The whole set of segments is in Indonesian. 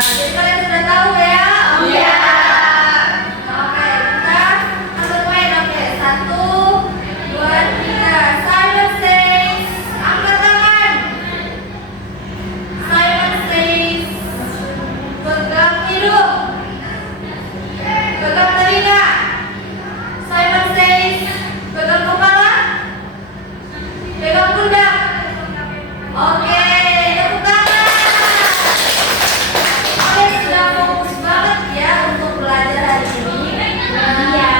Jadi kalian sudah tahu ya? Iya. Oke, kita langsung main. Oke, 1, 2, 3. Simon says, angkat tangan. Simon says, pegang hidung, pegang telinga. Simon says, pegang kepala, pegang pundak. Oke, tepuk tangan. Oke, sudah fokus banget ya untuk belajar hari ini. Iya.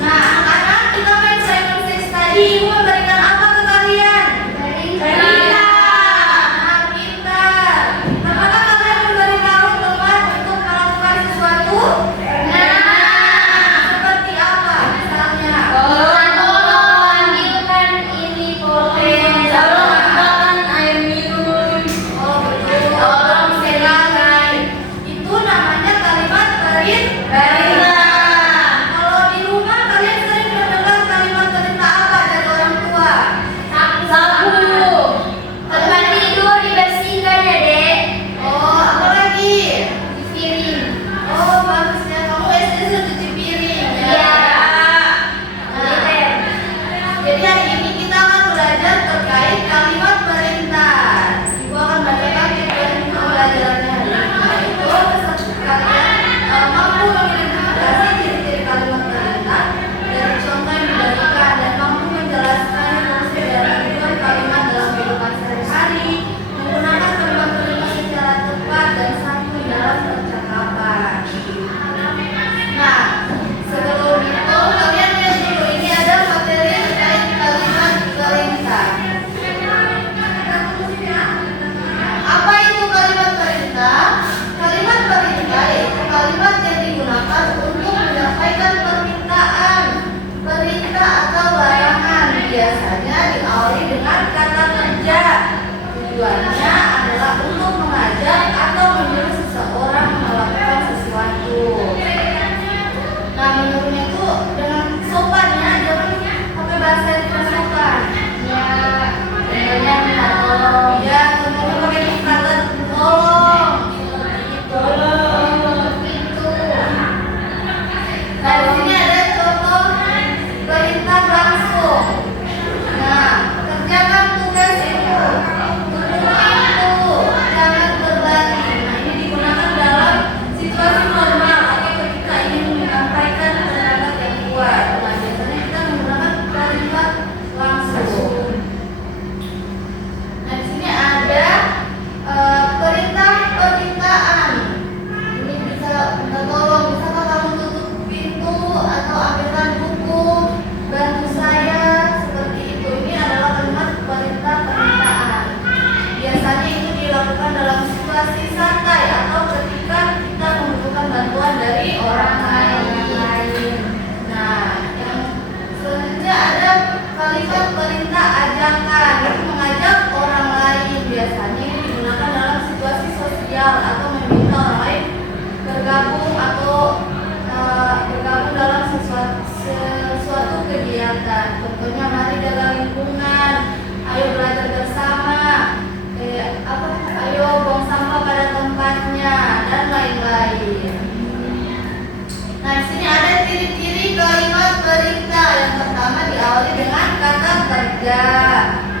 Nah, anak-anak, kita main Simon Says tadi. Ibu memberikan apa ke kalian? Cerita. Nah, pintar. Apakah kalian memberitahu teman untuk melakukan sesuatu? Seperti apa misalnya? Tolong ambilkan ini pulpen. Tolong ambilkan air minum. Oh, betul. Tolong Silakan. Itu namanya kalimat perintah. Kalau di rumah kalian sering mendengar kalimat perintah apa dari orang tua? Sapu. Tempat tidur dibersihkan ya, Dek. Oh, apa lagi? Piring. Oh, bagus ya. Kamu SD sudah cuci piring ya? Iya. Jadi hari ini kita akan belajar terkait kalimat perintah. Ibu akan bacakan tujuan pembelajarannya hari ini, yaitu kalian mampu mengidentifikasi ciri-ciri kalimat perintah dari contoh yang diberikan dan mampu menjelaskan fungsi dan tujuan kalimat dalam kehidupan sehari-hari, menggunakan kalimat perintah secara tepat dan santun dalam percakapan. Nah, sebelum itu kalian lihat dulu, ini ada materi terkait kalimat perintah. Apa itu kalimat perintah? Kalimat perintah yaitu kalimat yang digunakan untuk menyampaikan permintaan, perintah atau larangan. Biasanya diawali dengan kata kerja. Tujuannya adalah untuk mengajak atau menyuruh seseorang melakukan sesuatu. Nah, menyuruhnya itu dengan sopannya, jangan pakai bahasa yang tidak sopan. Ya, contohnya minta tolong. Ya, contohnya pakai kata tolong. Tolong itu. Nah, di sini ada contoh perintah langsung. Nah, kerjakan tugas itu. Tutup pintu. Jangan berlari. Nah, ini digunakan dalam situasi normal atau ketika ingin menyampaikan pendapat yang kuat. Nah, biasanya kita menggunakan kalimat langsung. Nah, di sini ada perintah-perintahan. Ini bisa minta tolong, misalkan kamu tutup pintu atau ambilkan buku, bantu saya, seperti itu. Ini adalah kalimat perintah-perintahan. Biasanya itu dilakukan dalam situasi santai atau ketika kita membutuhkan bantuan dari orang lain. Nah, yang selanjutnya ada kalimat perintah ajakan. Itu mengajak orang lain. Biasanya ini digunakan dalam situasi sosial atau meminta orang lain bergabung atau bergabung dalam sesuatu kegiatan. Contohnya mari jaga lingkungan, ayo belajar bersama, ayo buang sampah pada tempatnya dan lain-lain. Nah, di sini ada ciri-ciri kalimat perintah. Yang pertama diawali dengan kata kerja,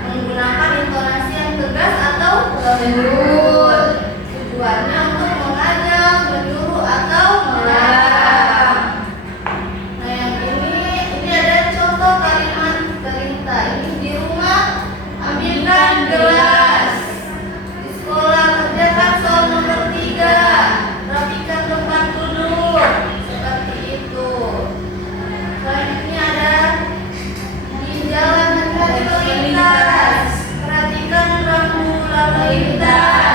menggunakan intonasi yang tegas atau lembut. Tujuannya untuk mengajak, menyuruh atau melarang. Nah, yang ini ada contoh kalimat perintah. Ini di rumah ambilkan gelas. Di sekolah kerjakan soal nomor 3. Rapikan tempat duduk. Seperti itu. Selanjutnya ada di jalan hati-hati melintas. Perhatikan rambu lalu lintas.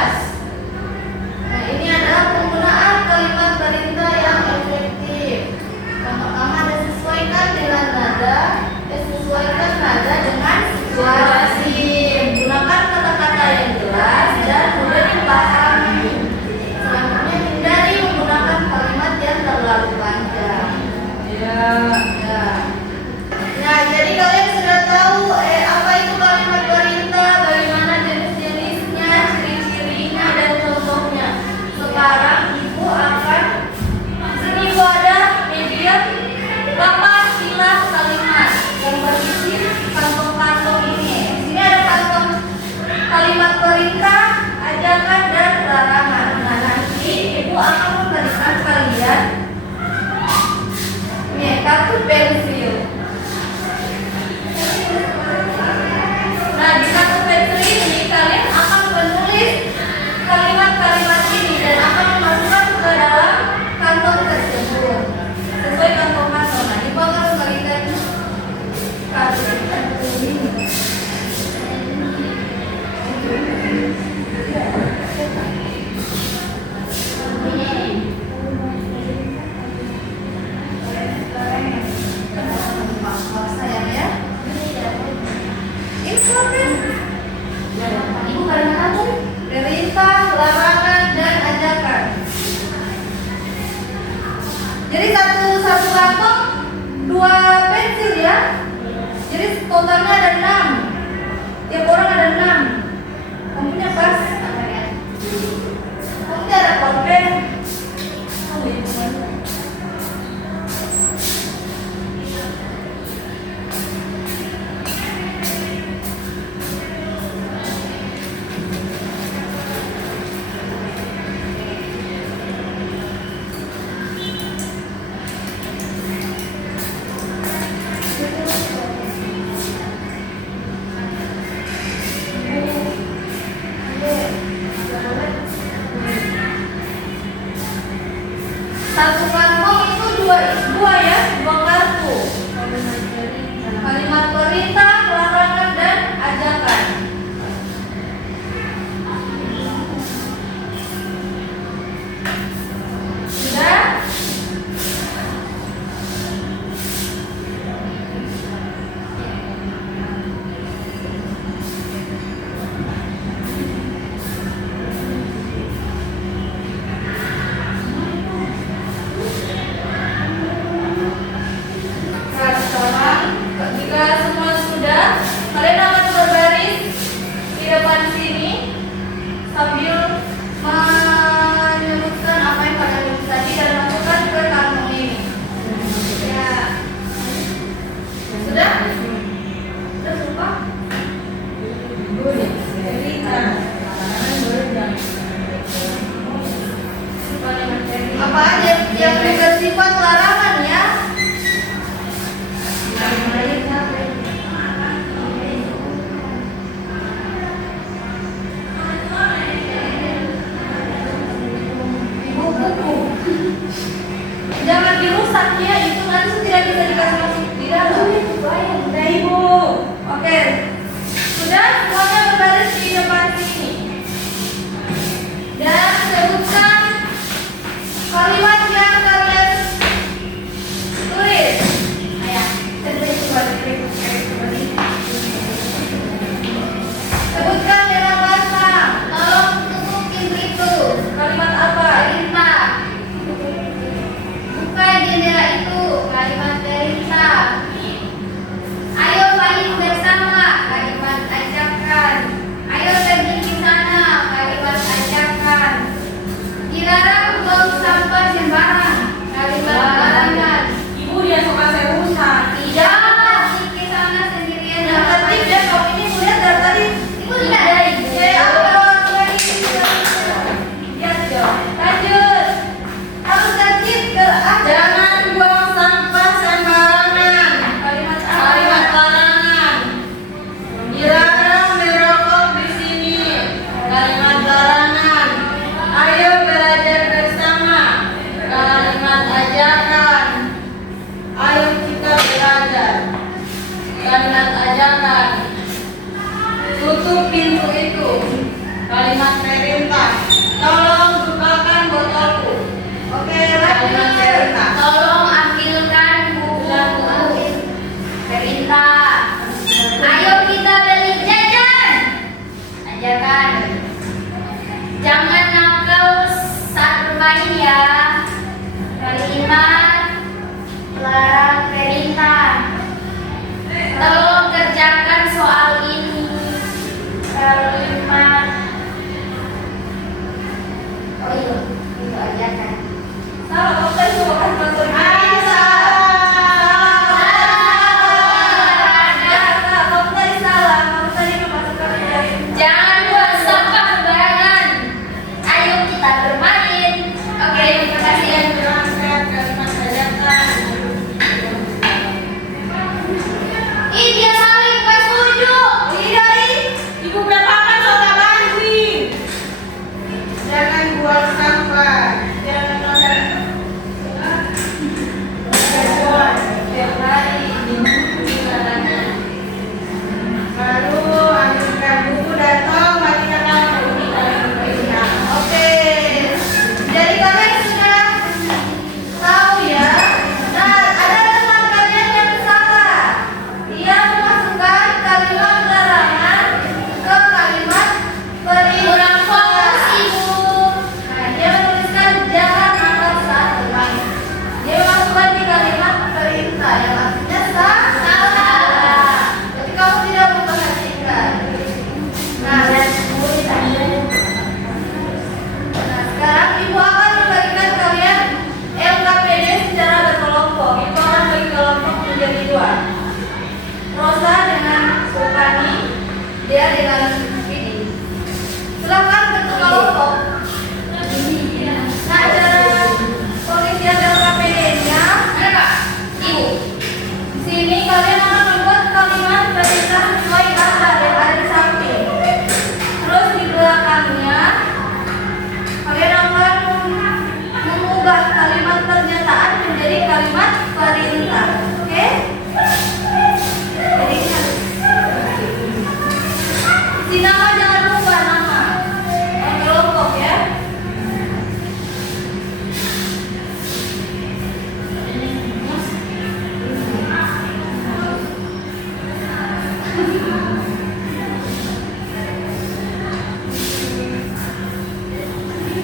2 pensil ya. Jadi totalnya ada 6. Tiap orang ada 6. Kamu punya pas? Kamu tidak ada pulpen? Kamu itu mana? Satu kantong itu dua ya, 2 kartu. Kalimat perintah, larangan dan ajakan. Sudah? Jika semua sudah, kalian akan berbaris di depan sini sambil menyebutkan apa yang kalian tulis tadi dan masukkan ke kantong ini. Ya. Sudah? Sudah lupa? Apa aja yang bersifat larangan ya? Jangan dirusak ya, itu nanti tidak bisa dikasih masuk di dalam. Nah, Ibu. Oke. Sudah semuanya berbaris di depan sini. Dan sebutkan kalimat yang kalian tulis. Sebutkan dengan bahasa. Tolong tutup pintu itu. Kalimat apa? Perintah. Buka jendela itu. Kalimat perintah. Ayo paling bersama. Kalimat ajakan. Ayo pergi ke sana. Kalimat ajakan. Dilarang buang sampah sembarang. Kalimat larangan. Ibu dia suka saya rusak. Tidak. Pergi ke sana sendirian. Yang tertib ya, kamu ini melihat dari tadi. Ibu tidak ada. Lanjut. Harus tertib ke Jangan buang sampah sembarangan. kalimat apa? Kalimat larangan. Dilarang merokok di sini. Kalimat larangan. Ayo belajar bersama. Kalimat ajakan. Ayo kita belajar. Kalimat ajakan. Tutup pintu itu. Kalimat perintah. Tolong bukakan botolku. Oke, Kalimat lanjut. perintah. Tolong ambilkan buku-buku. Perintah. Ayo kita beli jajan. Ajakan. Jangan nakal saat bermain ya. Kalimat larang perintah. Tolong kerjakan soal ini. Kalimat. Oh iya, itu ajakan. Salah, kamu tadi coba kasih masuk. Kamu tadi salah. Kamu tadi memasukkan dari Jangan buang sampah sembarangan. Ayo kita bermain. Oke, terima kasih ya. Kalimat ajakan. Ih, dia saling pas setuju. tidak. Ibu berapa kan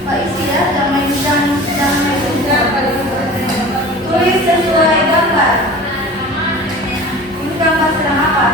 Pak isi ya, jangan main tulis sesuai gambar. Ini gambar sedang apa?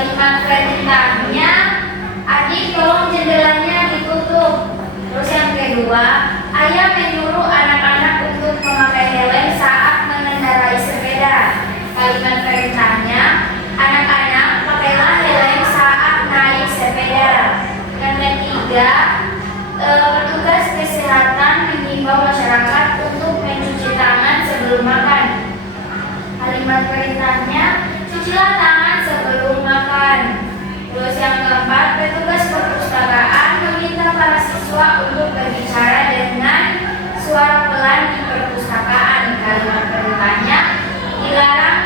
Kalimat perintahnya, adik tolong jendelanya ditutup. Terus yang kedua, ayah menyuruh anak-anak untuk memakai helm saat mengendarai sepeda. Kalimat perintahnya, anak-anak pakailah helm saat naik sepeda. Yang ketiga, petugas kesehatan mengimbau masyarakat untuk mencuci tangan sebelum makan. Kalimat perintahnya, cucilah tangan sebelum makan. Terus yang keempat, petugas perpustakaan meminta para siswa untuk berbicara dengan suara pelan di perpustakaan. Kalimat perintahnya, dilarang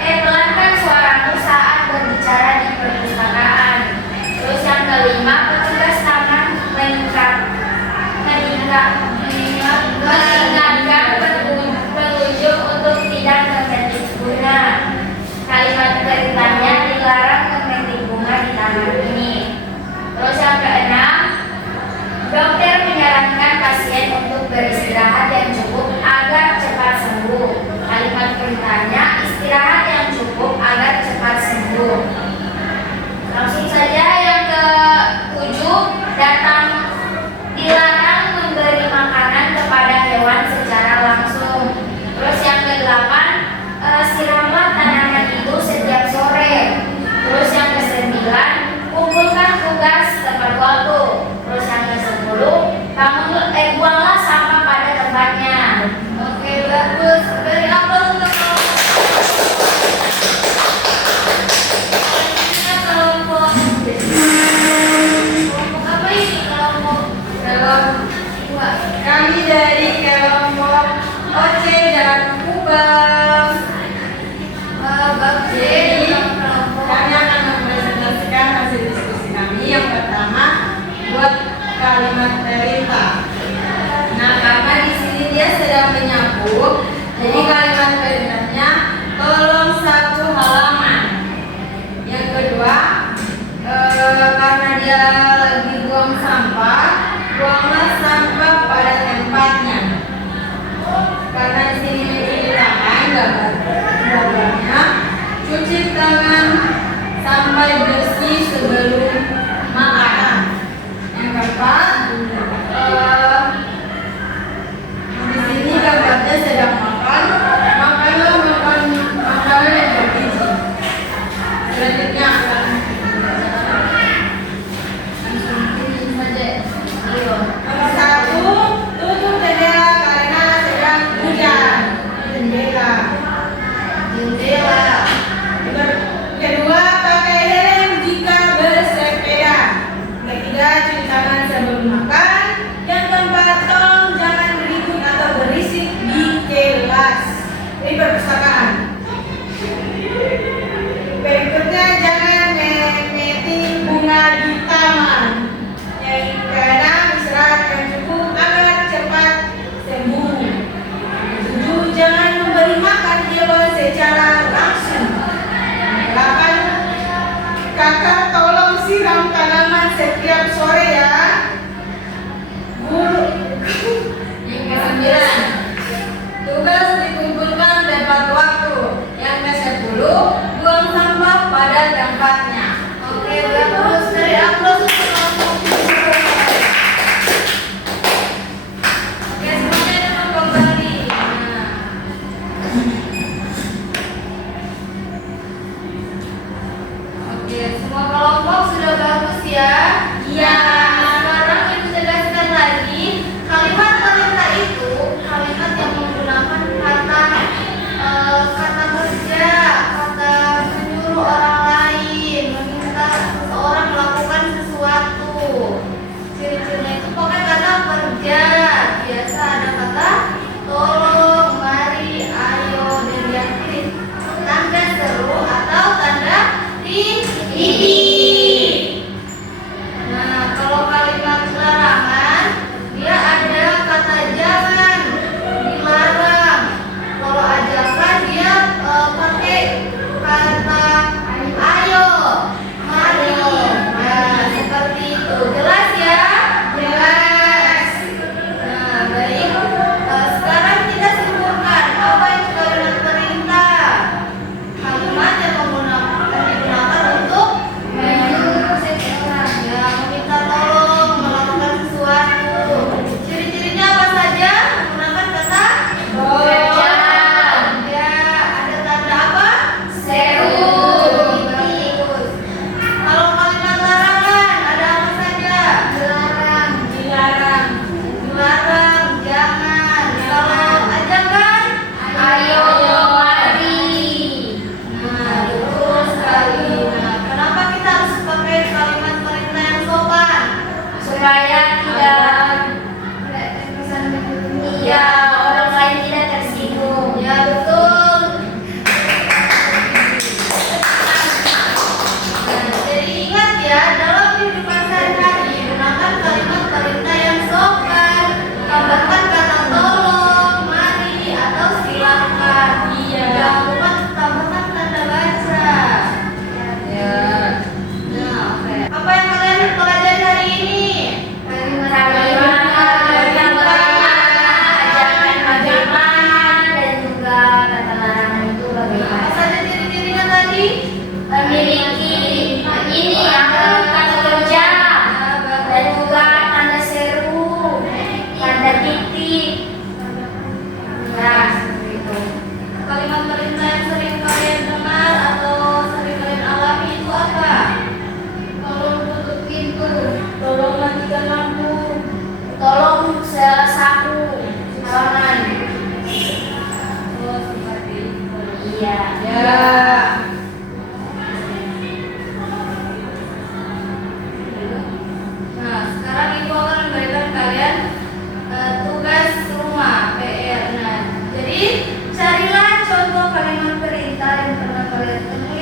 pelankan suaramu saat berbicara di perpustakaan. Terus yang kelima, petugas taman mengingatkan pengunjung untuk tidak memetik bunga. Kalimat perintahnya, dilarang memetik bunga di taman ini. Terus yang keenam, dokter menyarankan pasien untuk beristirahat yang cukup agar cepat sembuh. Kalimat perintahnya, istirahat yang cukup agar cepat sembuh. Langsung saja yang ke-7, dilarang memberi makanan kepada hewan secara langsung. Terus yang ke-8, siramlah tanaman itu setiap sore. Terus yang ke-9, kumpulkan tugas tepat waktu. Terus yang ke-10, buanglah sampah pada tempatnya. Oke, bagus. Beri aplaus untuk kelompok apa ini? Kami dari kelompok OC dan Kubang. Bagus. Jadi, kami akan mempresentasikan hasil diskusi kami. Yang pertama, buat kalimat perintah. Nah, karena di sini dia sedang menyapu, jadi kalimat perintahnya tolong sapu halaman. Yang kedua, karena dia lagi buang sampah, buanglah sampah pada tempatnya. Karena di sini mencuci tangan, gambarnya cuci tangan sampai bersih sebelum makan. Yang keempat, di sini gambarnya sedang makan, makanlah makanan yang bergizi. Selanjutnya akan langsung saja. Nomor 1, tutup jendela karena sedang hujan. Jendela. Kedua, pakai helm jika bersepeda. Ketiga, cuci tangan sebelum makan. Yang keempat, tolong jangan berikut atau berisik di kelas, di perpustakaan. Berikutnya, jangan memetik bunga di taman. Yang keenam, istirahat yang cukup agar cepat sembuh. Tujuh, jangan memberi makan hewan secara langsung. 8, kakak tolong siram tanaman setiap sore ya. Guru. Yang ke-9, tugas dikumpulkan tepat waktu. Yang ke-10, buang sampah pada tempatnya. Oke, bagus. Beri aplaus untuk kelompok. Oke, semuanya dapat kembali. Oke, semua kelompok sudah bagus ya? Iya. Sekarang Ibu jelaskan lagi, kalimat perintah itu kalimat yang menggunakan kata kerja, kata oleh teman